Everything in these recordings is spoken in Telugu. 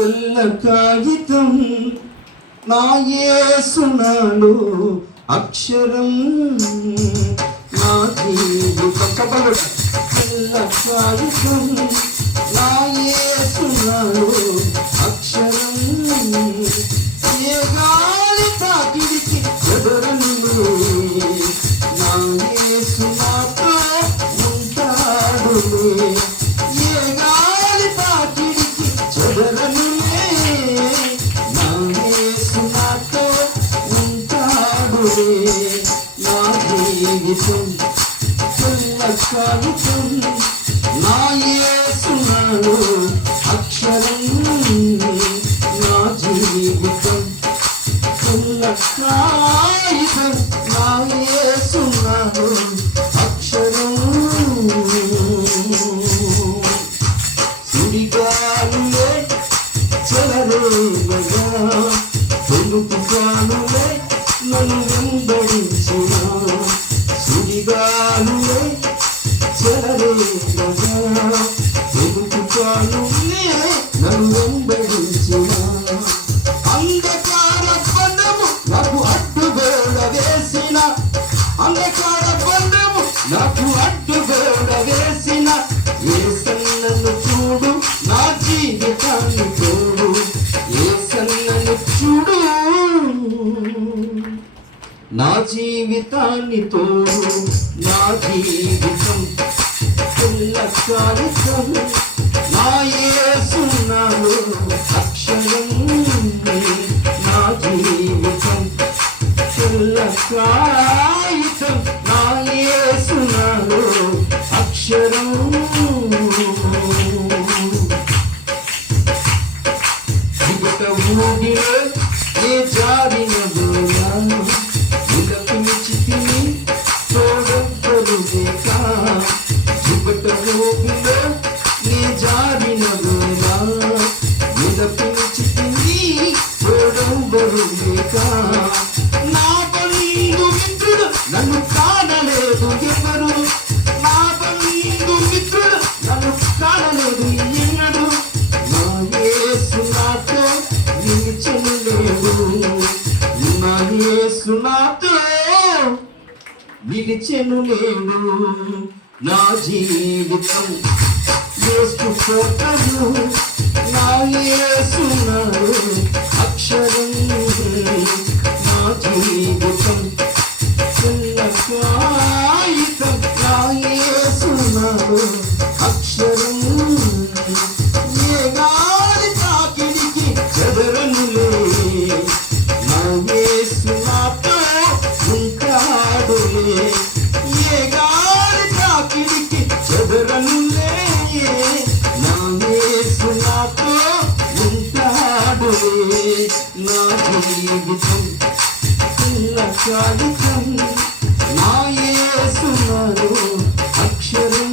తెల్ల కాగితం నా యేసునాలో అక్షరం నా జీవితం. తెల్ల కాగితం నా యేసునాలో అక్షరం ఏ గాలి తాకిడికి చెదరను నా యేసు నాతో ఉంటాడులే. ఏ గాలి తాకిడికి చెదరను నా యేసు నాతో ఉంటాడులే. నా జీవితం తెల్ల కాగితం నా యేసునాలో అక్షరం నా జీవితం. తెల్ల కాగితం నా యేసునాలో అక్షరం. సుడిగాలులే చెలరేగగా వెలుగుగాలులే నన్ను వెంబడించిన. సుడిగాలులే చెలరేగగా వెలుగుగాలులే నన్ను వెంబడించిన. అంధకార బంధము నాకు అడ్డుగోడ వేసిన. అంధకార బంధము నాకు అడ్డుగోడ వేసిన. యేసన్నను చూడు నా జీవితాన్ని తోడు. యేసన్నను చూడు నా జీవితాన్ని తోడు. నా జీవితం తెల్ల కాగితం నా యేసునాలో అక్షరం నా జీవితం. తెల్ల కాగితం నా యేసునాలో అక్షరం. దిగుట ఊగిలో ఏ జారిన చితిని తోడొద్దరులేక. దిగుట ఊగిలో ఏ జారిన చితిని తోడొద్దరులేక. నా బంధు మిత్రుడు నన్ను కానలేదు ఎవరు. నా బంధు మిత్రుడు నన్ను కానలేదు ఎన్నడు. నా యేసు నాతో నిలిచెను లేడు. నా యేసు నాతో నిలిచెను లేడు. నా జీవితం యేసు కోటలు నా యేసునాలో అక్షరం నా జీవితం. తెల్ల కాగితం నా యేసునాలో అక్షరం ఏ గాలి తాకిడికి చెదరనులే. నా యేసు నాతో ఉంటాడులే. ఏ గాలి తాకిడికి చెదరనులే. నా యేసు నాతో ఉంటాడులే. నా జీవితం తెల్ల కాగితం నా యేసునాలో అక్షరం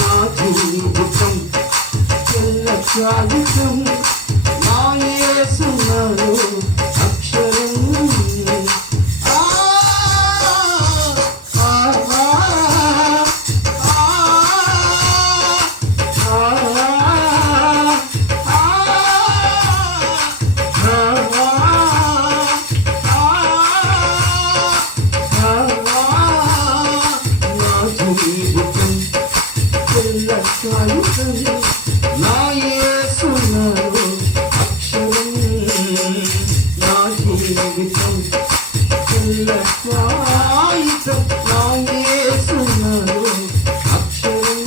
నా జీవితం. తెల్ల కాగితం నా యేసునాలో అక్షరం. తెల్ల కాగితం నా యేసునాలో అక్షరం నా జీవితం. తెల్ల కాగితం నా యేసునాలో అక్షరం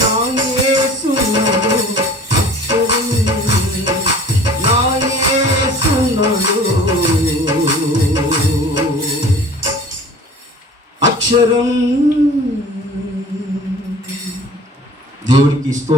నా యేసునాలో అక్షరం నా యేసునాలో అక్షరం. దేవుడికి స్తోత్రం.